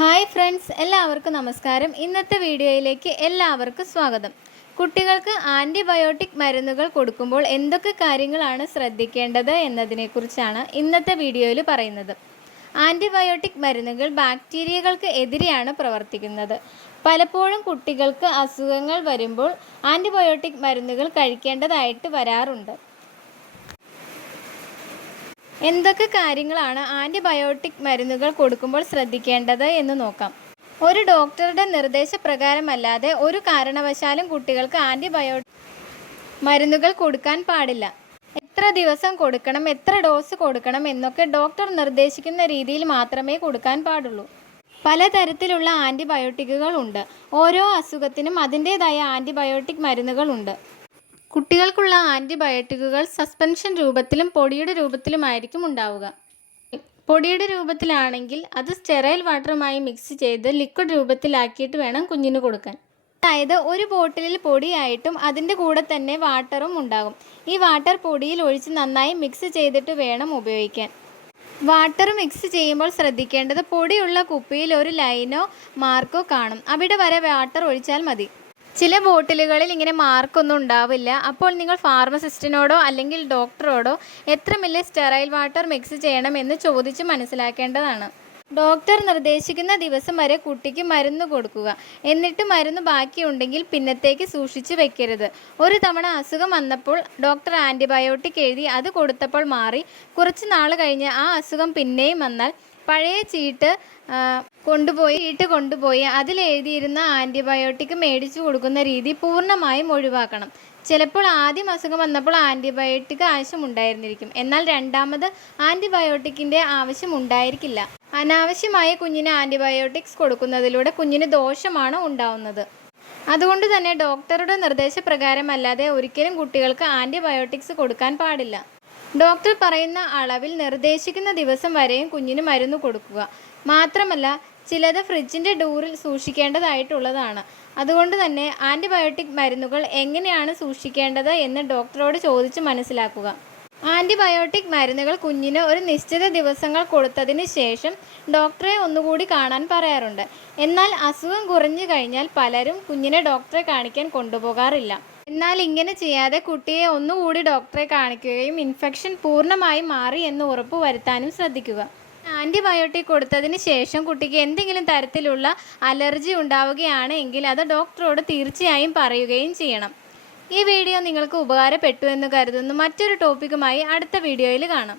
Hi friends, എല്ലാവർക്കും നമസ്കാരം. ഇന്നത്തെ വീഡിയോയിലേക്ക് എല്ലാവർക്കും സ്വാഗതം. കുട്ടികൾക്ക് ആൻറ്റിബയോട്ടിക് മരുന്നുകൾ കൊടുക്കുമ്പോൾ എന്തൊക്കെ കാര്യങ്ങളാണ് ശ്രദ്ധിക്കേണ്ടത് എന്നതിനെക്കുറിച്ചാണ് ഇന്നത്തെ വീഡിയോയിൽ പറയുന്നത്. ആൻറ്റിബയോട്ടിക് മരുന്നുകൾ ബാക്ടീരിയകൾക്ക് എതിരെയാണ് പ്രവർത്തിക്കുന്നത്. പലപ്പോഴും കുട്ടികൾക്ക് അസുഖങ്ങൾ വരുമ്പോൾ ആൻറ്റിബയോട്ടിക് മരുന്നുകൾ കഴിക്കേണ്ടതായിട്ട് വരാറുണ്ട്. എന്തൊക്കെ കാര്യങ്ങളാണ് ആൻറ്റിബയോട്ടിക് മരുന്നുകൾ കൊടുക്കുമ്പോൾ ശ്രദ്ധിക്കേണ്ടത് എന്ന് നോക്കാം. ഒരു ഡോക്ടറുടെ നിർദ്ദേശപ്രകാരമല്ലാതെ ഒരു കാരണവശാലും കുട്ടികൾക്ക് ആൻറ്റിബയോട്ടിക് മരുന്നുകൾ കൊടുക്കാൻ പാടില്ല. എത്ര ദിവസം കൊടുക്കണം, എത്ര ഡോസ് കൊടുക്കണം എന്നൊക്കെ ഡോക്ടർ നിർദ്ദേശിക്കുന്ന രീതിയിൽ മാത്രമേ കൊടുക്കാൻ പാടുള്ളൂ. പലതരത്തിലുള്ള ആൻറ്റിബയോട്ടിക്കുകൾ ഉണ്ട്. ഓരോ അസുഖത്തിനും അതിൻ്റേതായ ആൻറ്റിബയോട്ടിക് മരുന്നുകളുണ്ട്. കുട്ടികൾക്കുള്ള ആൻറ്റിബയോട്ടിക്കുകൾ സസ്പെൻഷൻ രൂപത്തിലും പൊടിയുടെ രൂപത്തിലുമായിരിക്കും ഉണ്ടാവുക. പൊടിയുടെ രൂപത്തിലാണെങ്കിൽ അത് സ്റ്റെറൈൽ വാട്ടറുമായി മിക്സ് ചെയ്ത് ലിക്വിഡ് രൂപത്തിലാക്കിയിട്ട് വേണം കുഞ്ഞിന് കൊടുക്കാൻ. അതായത് ഒരു ബോട്ടിലിൽ പൊടിയായിട്ടും അതിൻ്റെ കൂടെ തന്നെ വാട്ടറും ഉണ്ടാകും. ഈ വാട്ടർ പൊടിയിൽ ഒഴിച്ച് നന്നായി മിക്സ് ചെയ്തിട്ട് വേണം ഉപയോഗിക്കാൻ. വാട്ടർ മിക്സ് ചെയ്യുമ്പോൾ ശ്രദ്ധിക്കേണ്ടത് പൊടിയുള്ള കുപ്പിയിൽ ഒരു ലൈനോ മാർക്കോ കാണും. അവിടെ വരെ വാട്ടർ ഒഴിച്ചാൽ മതി. ചില ബോട്ടിലുകളിൽ ഇങ്ങനെ മാർക്കൊന്നും ഉണ്ടാവില്ല. അപ്പോൾ നിങ്ങൾ ഫാർമസിസ്റ്റിനോടോ അല്ലെങ്കിൽ ഡോക്ടറോടോ എത്ര മില്ലി സ്റ്റെറൈൽ വാട്ടർ മിക്സ് ചെയ്യണമെന്ന് ചോദിച്ച് മനസ്സിലാക്കേണ്ടതാണ്. ഡോക്ടർ നിർദ്ദേശിക്കുന്ന ദിവസം വരെ കുട്ടിക്ക് മരുന്ന് കൊടുക്കുക. എന്നിട്ട് മരുന്ന് ബാക്കിയുണ്ടെങ്കിൽ പിന്നത്തേക്ക് സൂക്ഷിച്ച് വെക്കരുത്. ഒരു തവണ അസുഖം വന്നപ്പോൾ ഡോക്ടർ ആൻറ്റിബയോട്ടിക് എഴുതി അത് കൊടുത്തപ്പോൾ മാറി. കുറച്ച് നാൾ കഴിഞ്ഞ് ആ അസുഖം പിന്നെയും വന്നാൽ പഴയ ചീട്ട് കൊണ്ടുപോയി അതിലെഴുതിയിരുന്ന ആൻറ്റിബയോട്ടിക് മേടിച്ചു കൊടുക്കുന്ന രീതി പൂർണ്ണമായും ഒഴിവാക്കണം. ചിലപ്പോൾ ആദ്യം അസുഖം വന്നപ്പോൾ ആൻറ്റിബയോട്ടിക് ആവശ്യമുണ്ടായിരുന്നിരിക്കും, എന്നാൽ രണ്ടാമത് ആൻറ്റിബയോട്ടിക്കിൻ്റെ ആവശ്യം ഉണ്ടായിരിക്കില്ല. അനാവശ്യമായി കുഞ്ഞിന് ആൻറ്റിബയോട്ടിക്സ് കൊടുക്കുന്നതിലൂടെ കുഞ്ഞിന് ദോഷമാണ് ഉണ്ടാവുന്നത്. അതുകൊണ്ട് തന്നെ ഡോക്ടറുടെ നിർദ്ദേശപ്രകാരമല്ലാതെ ഒരിക്കലും കുട്ടികൾക്ക് ആൻറ്റിബയോട്ടിക്സ് കൊടുക്കാൻ പാടില്ല. ഡോക്ടർ പറയുന്ന അളവിൽ നിർദ്ദേശിക്കുന്ന ദിവസം വരെയും കുഞ്ഞിന് മരുന്ന് കൊടുക്കുക. മാത്രമല്ല, ചിലത് ഫ്രിഡ്ജിൻ്റെ ഡോറിൽ സൂക്ഷിക്കേണ്ടതായിട്ടുള്ളതാണ്. അതുകൊണ്ട് തന്നെ ആൻറ്റിബയോട്ടിക് മരുന്നുകൾ എങ്ങനെയാണ് സൂക്ഷിക്കേണ്ടത് എന്ന് ഡോക്ടറോട് ചോദിച്ച് മനസ്സിലാക്കുക. ആൻറ്റിബയോട്ടിക് മരുന്നുകൾ കുഞ്ഞിന് ഒരു നിശ്ചിത ദിവസങ്ങൾ കൊടുത്തതിന് ശേഷം ഡോക്ടറെ ഒന്നുകൂടി കാണാൻ പറയാറുണ്ട്. എന്നാൽ അസുഖം കുറഞ്ഞു കഴിഞ്ഞാൽ പലരും കുഞ്ഞിനെ ഡോക്ടറെ കാണിക്കാൻ കൊണ്ടുപോകാറില്ല. എന്നാൽ ഇങ്ങനെ ചെയ്യാതെ കുട്ടിയെ ഒന്നുകൂടി ഡോക്ടറെ കാണിക്കുകയും ഇൻഫെക്ഷൻ പൂർണ്ണമായി മാറി എന്ന് ഉറപ്പ് വരുത്താനും ശ്രദ്ധിക്കുക. ആൻറ്റിബയോട്ടിക് കൊടുത്തതിന് ശേഷം കുട്ടിക്ക് എന്തെങ്കിലും തരത്തിലുള്ള അലർജി ഉണ്ടാവുകയാണ് എങ്കിൽ അത് ഡോക്ടറോട് തീർച്ചയായും പറയുകയും ചെയ്യണം. ഈ വീഡിയോ നിങ്ങൾക്ക് ഉപകാരപ്പെട്ടു എന്ന് കരുതുന്നു. മറ്റൊരു ടോപ്പിക്കുമായി അടുത്ത വീഡിയോയിൽ കാണാം.